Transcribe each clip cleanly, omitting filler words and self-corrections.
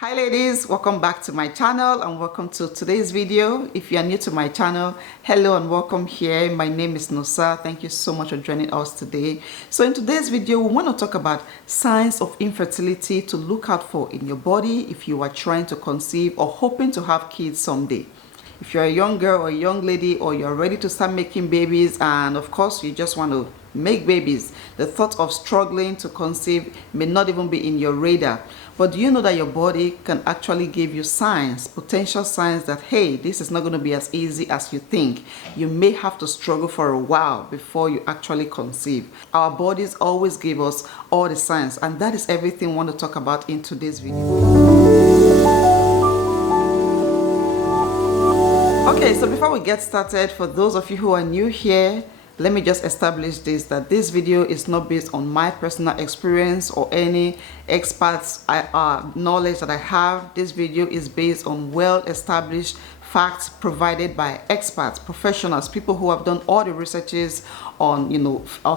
Hi ladies, welcome back to my channel and welcome to today's video. If you are new to my channel, hello and welcome here. My name is Nosa. Thank you so much for joining us today. So in today's video, we want to talk about signs of infertility to look out for in your body if you are trying to conceive or hoping to have kids someday. If you're a young girl or a young lady, or you're ready to start making babies, and of course you just want to make babies, the thought of struggling to conceive may not even be in your radar. But do you know that your body can actually give you signs, potential signs that, hey, this is not going to be as easy as you think. You may have to struggle for a while before you actually conceive. Our bodies always give us all the signs, and that is everything we want to talk about in today's video. Okay, so before we get started, for those of you who are new here, let me just establish this, that this video is not based on my personal experience or any experts knowledge that I have. This video is based on well-established facts provided by experts, professionals, people who have done all the researches on,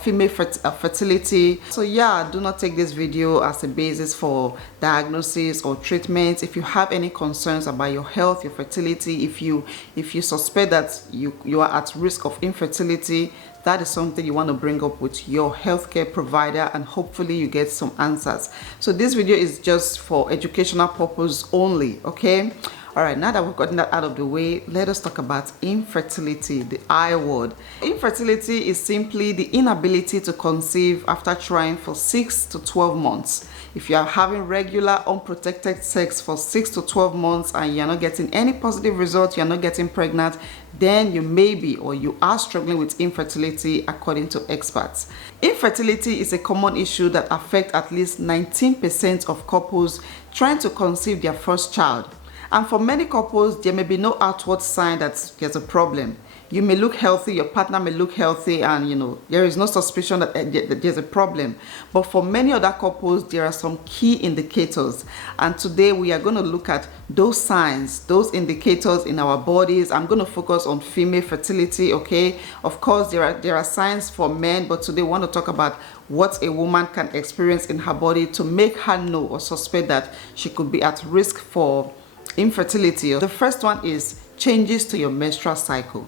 female fertility. So yeah, do not take this video as a basis for diagnosis or treatment. If you have any concerns about your health, your fertility, if you suspect that you are at risk of infertility, that is something you want to bring up with your healthcare provider, and hopefully you get some answers. So this video is just for educational purpose only, okay? All right, now that we've gotten that out of the way, let us talk about infertility, the I word. Infertility is simply the inability to conceive after trying for 6 to 12 months. If you are having regular unprotected sex for 6 to 12 months and you're not getting any positive results, you're not getting pregnant, then you may be or you are struggling with infertility according to experts. Infertility is a common issue that affects at least 19% of couples trying to conceive their first child. And for many couples, there may be no outward sign that there's a problem. You may look healthy, your partner may look healthy, and there is no suspicion that there's a problem. But for many other couples, there are some key indicators. And today we are going to look at those signs, those indicators in our bodies. I'm going to focus on female fertility, okay? Of course, there are signs for men, but today we want to talk about what a woman can experience in her body to make her know or suspect that she could be at risk for infertility. The first one is changes to your menstrual cycle.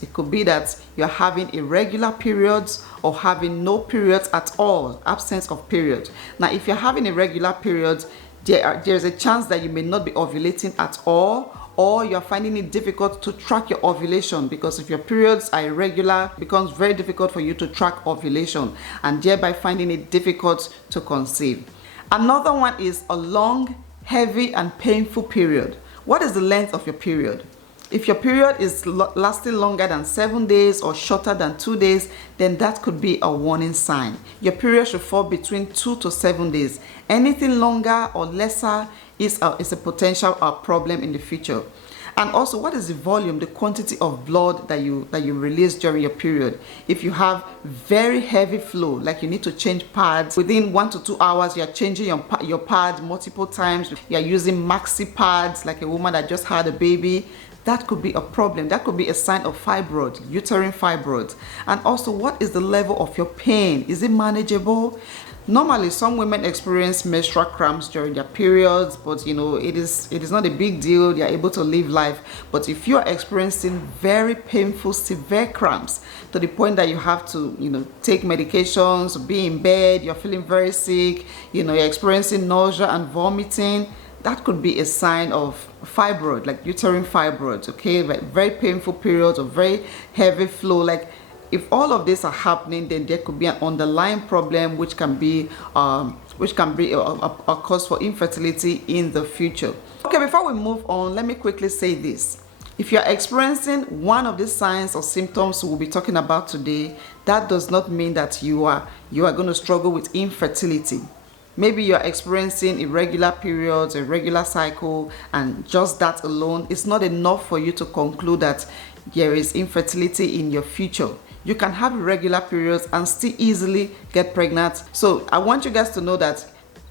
It could be that you're having irregular periods or having no periods at all, absence of periods. Now, if you're having irregular periods, there's a chance that you may not be ovulating at all, or you're finding it difficult to track your ovulation, because if your periods are irregular, it becomes very difficult for you to track ovulation and thereby finding it difficult to conceive. Another one is a long, heavy and painful period. What is the length of your period? If your period is lasting longer than 7 days or shorter than 2 days, then that could be a warning sign. Your period should fall between 2 to 7 days. Anything longer or lesser is a potential problem in the future. And also, what is the volume, the quantity of blood that you release during your period? If you have very heavy flow, like you need to change pads within 1 to 2 hours, you're changing your pads multiple times, you're using maxi pads like a woman that just had a baby, that could be a problem. That could be a sign of fibroid, uterine fibroids. And also, what is the level of your pain? Is it manageable? Normally, some women experience menstrual cramps during their periods, but it is not a big deal. They are able to live life. But if you are experiencing very painful, severe cramps to the point that you have to, take medications, be in bed, you're feeling very sick, you're experiencing nausea and vomiting, that could be a sign of fibroid, like uterine fibroids, okay? Like very painful periods or very heavy flow. Like, if all of these are happening, then there could be an underlying problem which can be a cause for infertility in the future. Okay, before we move on, let me quickly say this. If you're experiencing one of the signs or symptoms we'll be talking about today, that does not mean that you are going to struggle with infertility. Maybe you're experiencing irregular periods, irregular cycle, and just that alone is not enough for you to conclude that there is infertility in your future. You can have irregular periods and still easily get pregnant. So I want you guys to know that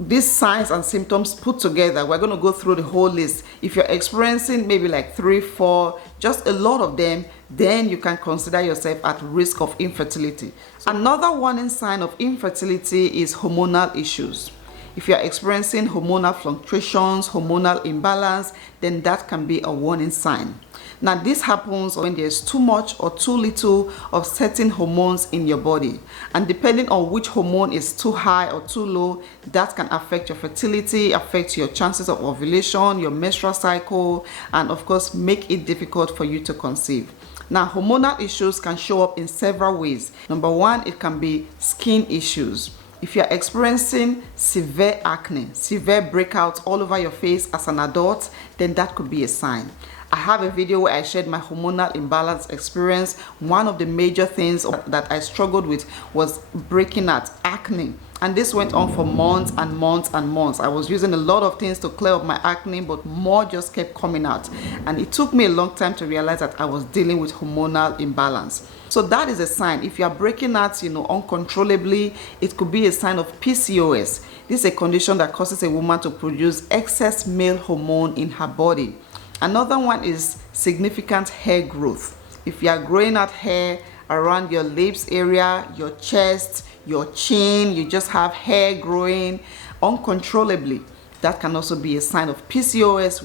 these signs and symptoms put together, we're going to go through the whole list. If you're experiencing maybe like 3, 4, just a lot of them, then you can consider yourself at risk of infertility. Another warning sign of infertility is hormonal issues. If you're experiencing hormonal fluctuations, hormonal imbalance, then that can be a warning sign. Now, this happens when there's too much or too little of certain hormones in your body. And depending on which hormone is too high or too low, that can affect your fertility, affect your chances of ovulation, your menstrual cycle, and of course, make it difficult for you to conceive. Now, hormonal issues can show up in several ways. Number one, it can be skin issues. If you're experiencing severe acne, severe breakouts all over your face as an adult, then that could be a sign. I have a video where I shared my hormonal imbalance experience. One of the major things that I struggled with was breaking out, acne. And this went on for months and months and months. I was using a lot of things to clear up my acne, but more just kept coming out. And it took me a long time to realize that I was dealing with hormonal imbalance. So that is a sign. If you are breaking out, uncontrollably, it could be a sign of PCOS. This is a condition that causes a woman to produce excess male hormone in her body. Another one is significant hair growth. If you are growing out hair around your lips area, your chest, your chin, you just have hair growing uncontrollably, that can also be a sign of PCOS,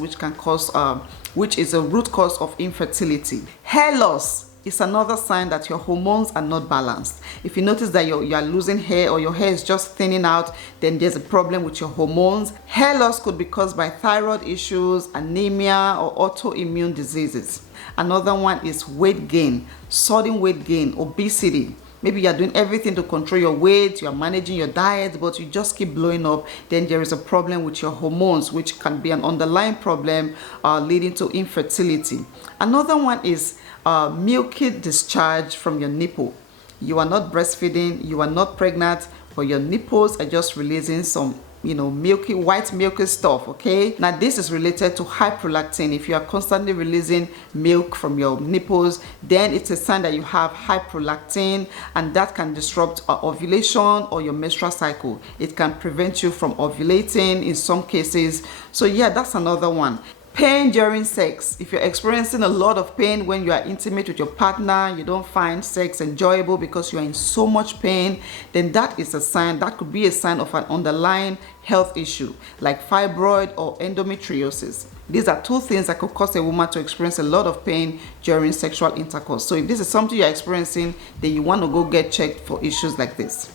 which is a root cause of infertility. Hair loss is another sign that your hormones are not balanced. If you notice that you are losing hair or your hair is just thinning out, then there's a problem with your hormones. Hair loss could be caused by thyroid issues, anemia, or autoimmune diseases. Another one is weight gain, sudden weight gain, obesity. Maybe you're doing everything to control your weight, you're managing your diet, but you just keep blowing up. Then there is a problem with your hormones, which can be an underlying problem leading to infertility. Another one is milky discharge from your nipple. You are not breastfeeding, you are not pregnant, but your nipples are just releasing some milky, white milky stuff. Okay, now this is related to hyperlactin. If you are constantly releasing milk from your nipples, then it's a sign that you have hyperlactin, and that can disrupt ovulation or your menstrual cycle. It can prevent you from ovulating in some cases. So yeah, that's another one. Pain during sex. If you're experiencing a lot of pain when you are intimate with your partner, you don't find sex enjoyable because you are in so much pain, then that is a sign. That could be a sign of an underlying health issue like fibroid or endometriosis. These are two things that could cause a woman to experience a lot of pain during sexual intercourse. So if this is something you're experiencing, then you want to go get checked for issues like this.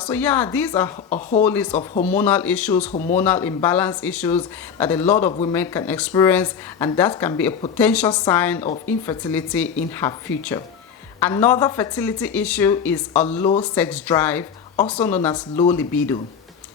So yeah, these are a whole list of hormonal issues, hormonal imbalance issues that a lot of women can experience, and that can be a potential sign of infertility in her future. Another fertility issue is a low sex drive, also known as low libido.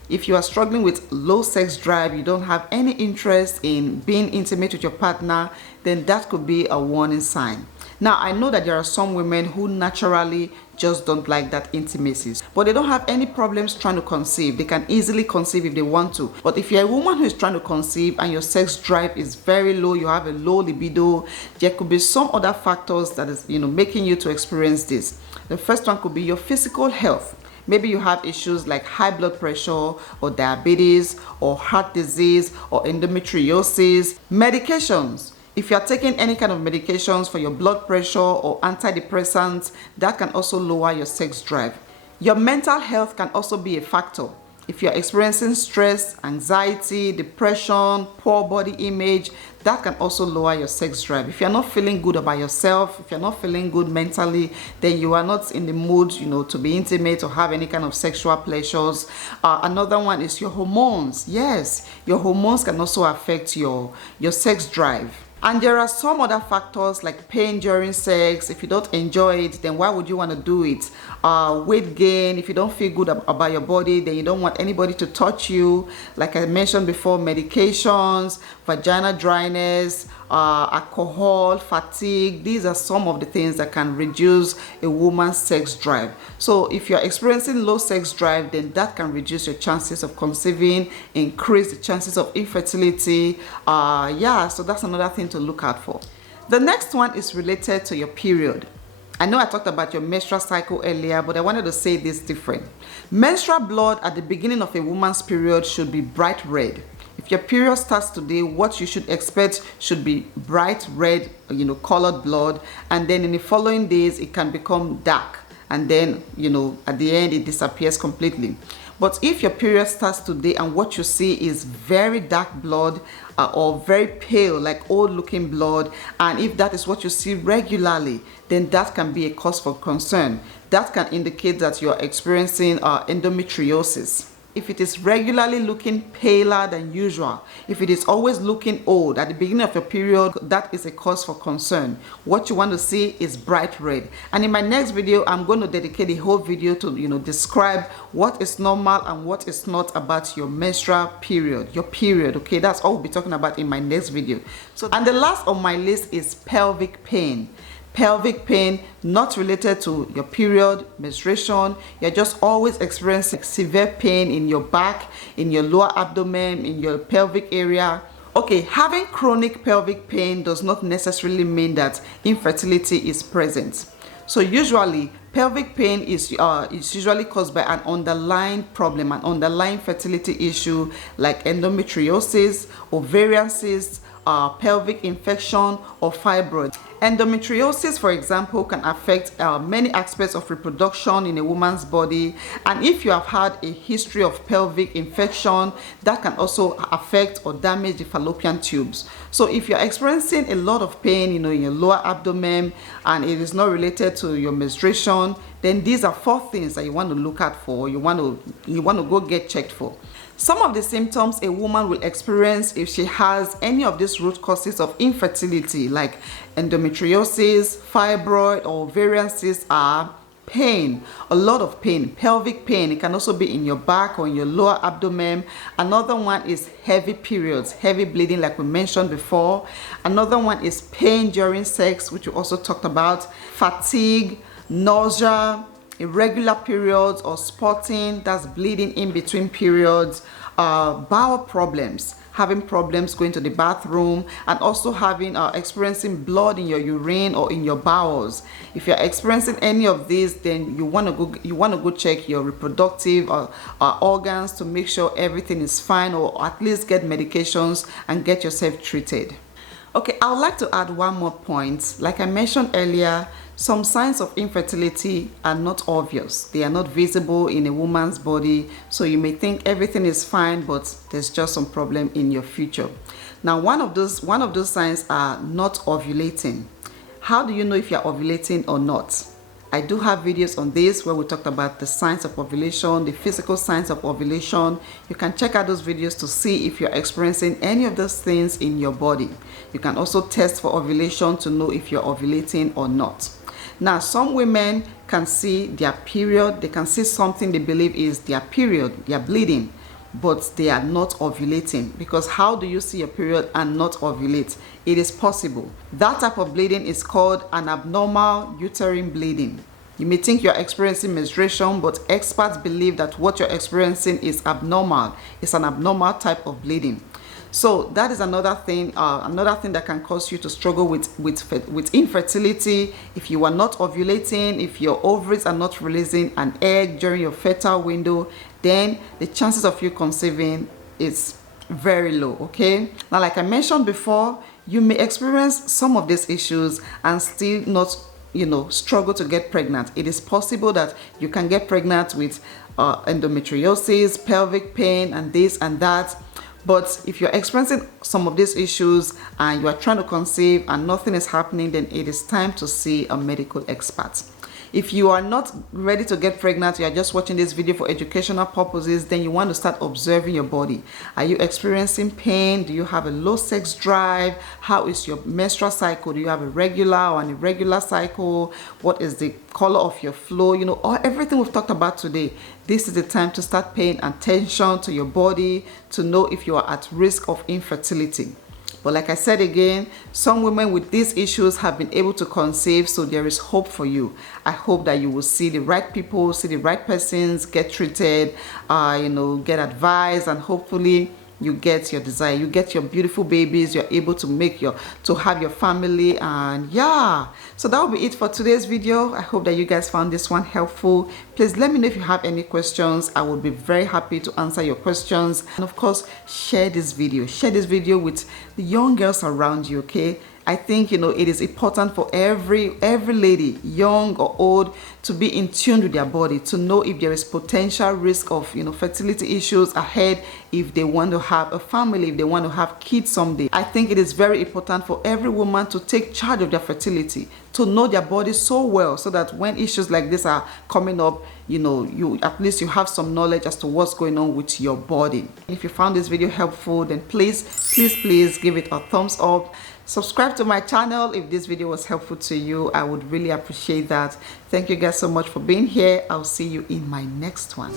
If you are struggling with low sex drive, you don't have any interest in being intimate with your partner, then that could be a warning sign. Now, I know that there are some women who naturally just don't like that intimacy, but they don't have any problems trying to conceive. They can easily conceive if they want to. But if you're a woman who is trying to conceive and your sex drive is very low, you have a low libido, there could be some other factors that is, making you to experience this. The first one could be your physical health. Maybe you have issues like high blood pressure or diabetes or heart disease or endometriosis. Medications. If you are taking any kind of medications for your blood pressure or antidepressants, that can also lower your sex drive. Your mental health can also be a factor. If you're experiencing stress, anxiety, depression, poor body image, that can also lower your sex drive. If you're not feeling good about yourself, if you're not feeling good mentally, then you are not in the mood, to be intimate or have any kind of sexual pleasures. Another one is your hormones. Yes, your hormones can also affect your sex drive. And there are some other factors like pain during sex. If you don't enjoy it, then why would you want to do it? Weight gain. If you don't feel good about your body, then you don't want anybody to touch you. Like I mentioned before, medications, vaginal dryness, alcohol, fatigue. These are some of the things that can reduce a woman's sex drive. So if you're experiencing low sex drive, then that can reduce your chances of conceiving, increase the chances of infertility. So that's another thing to look out for. The next one is related to your period. I know I talked about your menstrual cycle earlier, but I wanted to say this different. Menstrual blood at the beginning of a woman's period should be bright red. If your period starts today, what you should expect should be bright red, colored blood, and then in the following days it can become dark, and then at the end it disappears completely. But if your period starts today and what you see is very dark blood or very pale, like old looking blood, and if that is what you see regularly, then that can be a cause for concern. That can indicate that you're experiencing endometriosis. If it is regularly looking paler than usual, if it is always looking old at the beginning of your period, that is a cause for concern. What you want to see is bright red. And in my next video, I'm going to dedicate a whole video to describe what is normal and what is not about your menstrual period, your period. Okay, that's all we'll be talking about in my next video. So, and the last on my list is pelvic pain. Pelvic pain, not related to your period, menstruation. You're just always experiencing severe pain in your back, in your lower abdomen, in your pelvic area. Okay, having chronic pelvic pain does not necessarily mean that infertility is present. So usually pelvic pain is usually caused by an underlying problem, an underlying fertility issue like endometriosis, ovarian cysts, pelvic infection, or fibroid. Endometriosis, for example, can affect many aspects of reproduction in a woman's body, and if you have had a history of pelvic infection, that can also affect or damage the fallopian tubes. So if you're experiencing a lot of pain in your lower abdomen and it is not related to your menstruation, then these are 4 things that you want to look out for, you want to go get checked for. Some of the symptoms a woman will experience if she has any of these root causes of infertility, like endometriosis, fibroid, or ovarian cysts, are pain, a lot of pain, pelvic pain. It can also be in your back or in your lower abdomen. Another one is heavy periods, heavy bleeding, like we mentioned before. Another one is pain during sex, which we also talked about, fatigue, nausea, irregular periods or spotting, that's bleeding in between periods, bowel problems, having problems going to the bathroom, and also having experiencing blood in your urine or in your bowels. If you're experiencing any of these, then you want to go check your reproductive organs to make sure everything is fine, or at least get medications and get yourself treated. Okay, I would like to add one more point. Like I mentioned earlier, some signs of infertility are not obvious. They are not visible in a woman's body, so you may think everything is fine, but there's just some problem in your future. Now, one of those signs are not ovulating. How do you know if you're ovulating or not? I do have videos on this where we talked about the signs of ovulation, the physical signs of ovulation. You can check out those videos to see if you're experiencing any of those things in your body. You can also test for ovulation to know if you're ovulating or not. Now, some women can see their period, they can see something they believe is their period, they are bleeding, but they are not ovulating. Because how do you see your period and not ovulate? It is possible. That type of bleeding is called an abnormal uterine bleeding. You may think you're experiencing menstruation, but experts believe that what you're experiencing is abnormal. It's an abnormal type of bleeding. So that is another thing that can cause you to struggle with infertility. If you are not ovulating, if your ovaries are not releasing an egg during your fertile window, then the chances of you conceiving is very low. Okay, now, like I mentioned before, you may experience some of these issues and still not struggle to get pregnant. It is possible that you can get pregnant with endometriosis, pelvic pain, and this and that. But if you're experiencing some of these issues and you are trying to conceive and nothing is happening, then it is time to see a medical expert. If you are not ready to get pregnant, you are just watching this video for educational purposes, then you want to start observing your body. Are you experiencing pain? Do you have a low sex drive? How is your menstrual cycle? Do you have a regular or an irregular cycle? What is the color of your flow? Or everything we've talked about today. This is the time to start paying attention to your body to know if you are at risk of infertility. But like I said again, some women with these issues have been able to conceive, so there is hope for you. I hope that you will see the right people, see the right persons, get treated, get advice, and hopefully you get your desire, you get your beautiful babies, you're able to have your family. And yeah, so that will be it for today's video. I hope that you guys found this one helpful. Please let me know if you have any questions. I would be very happy to answer your questions. And of course, share this video with the young girls around you. Okay, I think, you know, it is important for every lady, young or old, to be in tune with their body, to know if there is potential risk of, you know, fertility issues ahead, if they want to have a family, if they want to have kids someday. I think it is very important for every woman to take charge of their fertility, to know their body so well, so that when issues like this are coming up, you know, you at least you have some knowledge as to what's going on with your body. If you found this video helpful, then please give it a thumbs up. Subscribe to my channel if this video was helpful to you. I would really appreciate that. Thank you guys so much for being here. I'll see you in my next one.